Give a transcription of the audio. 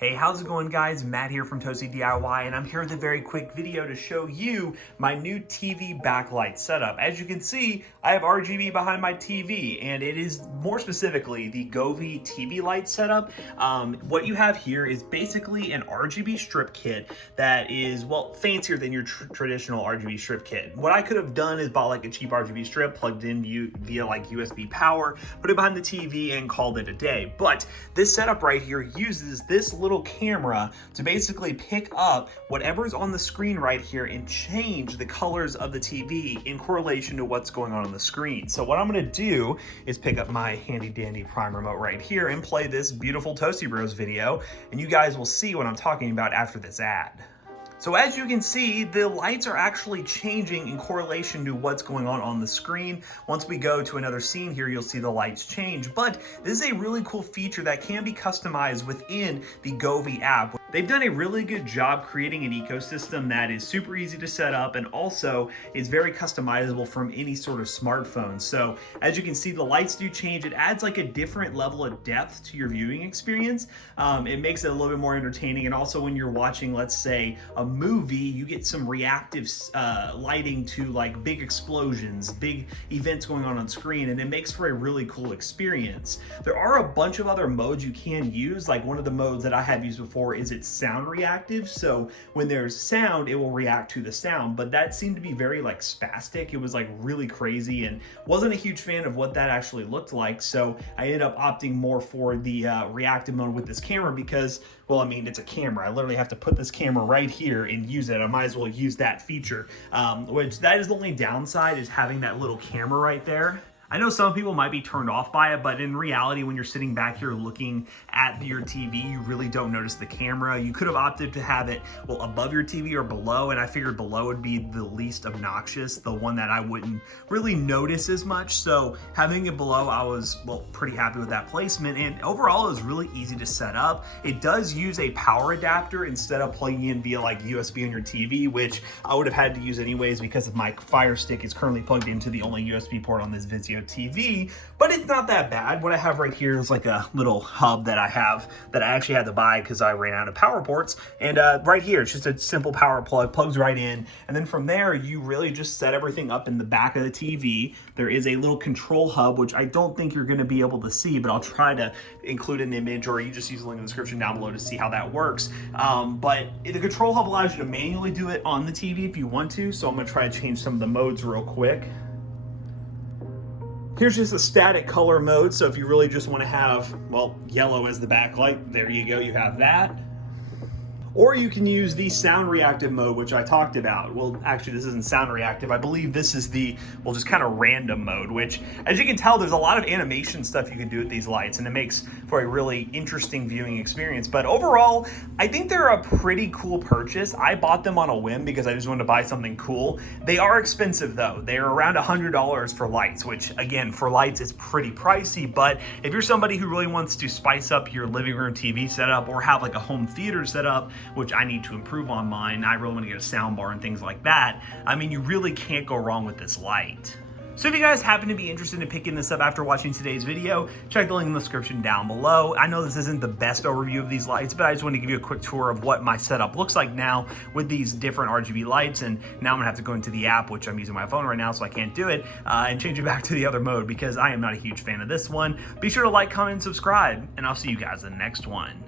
Hey, how's it going guys? Matt here from Toasty DIY, and I'm here with a very quick video to show you my new TV backlight setup. As you can see, I have RGB behind my TV, and it is more specifically the Govee TV light setup. What you have here is basically an RGB strip kit that is, well, fancier than your traditional RGB strip kit. What I could have done is bought like a cheap RGB strip, plugged in via like USB power, put it behind the TV and called it a day. But this setup right here uses this little camera to basically pick up whatever's on the screen right here and change the colors of the TV in correlation to what's going on the screen. So what I'm going to do is pick up my handy dandy Prime remote right here and play this beautiful Toasty Bros video, and you guys will see what I'm talking about after this ad. So as you can see, the lights are actually changing in correlation to what's going on the screen. Once we go to another scene here, you'll see the lights change. But this is a really cool feature that can be customized within the Govee app. They've done a really good job creating an ecosystem that is super easy to set up and also is very customizable from any sort of smartphone. So as you can see, the lights do change. It adds like a different level of depth to your viewing experience. It makes it a little bit more entertaining. And also when you're watching, let's say, a movie, you get some reactive lighting to like big explosions, big events going on screen, and it makes for a really cool experience. There are a bunch of other modes you can use. Like one of the modes that I have used before is it's sound reactive. So when there's sound, it will react to the sound, but that seemed to be very like spastic. It was like really crazy and wasn't a huge fan of what that actually looked like. So I ended up opting more for the reactive mode with this camera because, well, I mean, it's a camera. I literally have to put this camera right here and use it. I might as well use that feature, which that is the only downside, is having that little camera right there. I know some people might be turned off by it, but in reality, when you're sitting back here looking at your TV, you really don't notice the camera. You could have opted to have it, well, above your TV or below, and I figured below would be the least obnoxious, the one that I wouldn't really notice as much. So having it below, I was, well, pretty happy with that placement, and overall, it was really easy to set up. It does use a power adapter instead of plugging in via like USB on your TV, which I would have had to use anyways because of my Fire Stick is currently plugged into the only USB port on this Vizio TV, but it's not that bad. What I have right here is like a little hub that I have that I actually had to buy because I ran out of power ports, and right here it's just a simple power plug, plugs right in, and then from there you really just set everything up in the back of the TV. There is a little control hub, which I don't think you're going to be able to see, but I'll try to include an image, or you just use the link in the description down below to see how that works. But the control hub allows you to manually do it on the TV if you want to, so I'm going to try to change some of the modes real quick. Here's just a static color mode, so if you really just want to have, well, yellow as the backlight, there you go, you have that. Or you can use the sound reactive mode, which I talked about. Well, actually, this isn't sound reactive. I believe this is the, well, just kind of random mode, which, as you can tell, there's a lot of animation stuff you can do with these lights, and it makes for a really interesting viewing experience. But overall, I think they're a pretty cool purchase. I bought them on a whim because I just wanted to buy something cool. They are expensive, though. They're around $100 for lights, which, again, for lights is pretty pricey. But if you're somebody who really wants to spice up your living room TV setup or have like a home theater setup, which I need to improve on mine, I really want to get a sound bar and things like that, I mean, you really can't go wrong with this light. So if you guys happen to be interested in picking this up after watching today's video, check the link in the description down below. I know this isn't the best overview of these lights, but I just wanted to give you a quick tour of what my setup looks like now with these different RGB lights. And now I'm gonna have to go into the app, which I'm using my phone right now, so I can't do it, and change it back to the other mode because I am not a huge fan of this one. Be sure to like, comment, and subscribe, and I'll see you guys in the next one.